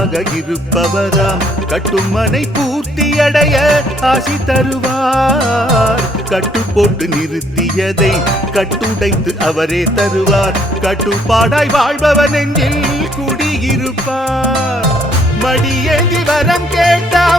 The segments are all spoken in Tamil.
காவலாக இருப்பவராம். கட்டுமனை பூர்த்தியடைய ஆசி தருவார். கட்டு போட்டு நிறுத்தியதை கட்டுடைத்து அவரே தருவார். கட்டுப்பாடாய் வாழ்பவன் என்றில் குடியிருப்பார். மடியேந்தி வரம் கேட்டா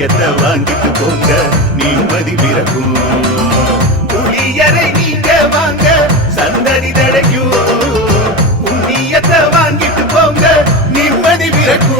புளியத்தை வாங்கிட்டு போங்க நிம்மதி பிறக்கும். புளியரை நீங்க வாங்க சந்ததி தழைக்கும். புண்ணியத்தை வாங்கிட்டு போங்க நிம்மதி பிறக்கும்.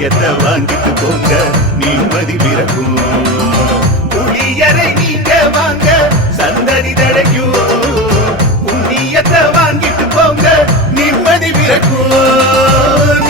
புளியத்தை வாங்கிட்டு போங்க நிம்மதி பிறக்கும். புளியரை நீங்க வாங்க சந்ததி தடைக்கும் புண்ணியத்தை வாங்கிட்டு போங்க நிம்மதி பிறக்கும்.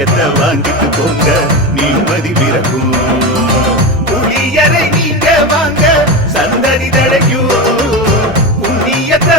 புளியத்தை வாங்கிட்டு போங்க நிம்மதி பிறக்கும். புளியரை நீங்க வாங்க சந்தடி தழைக்கும் புண்ணியத்தை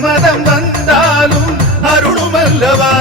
மதம் வந்தாலும் அருளுமல்லவா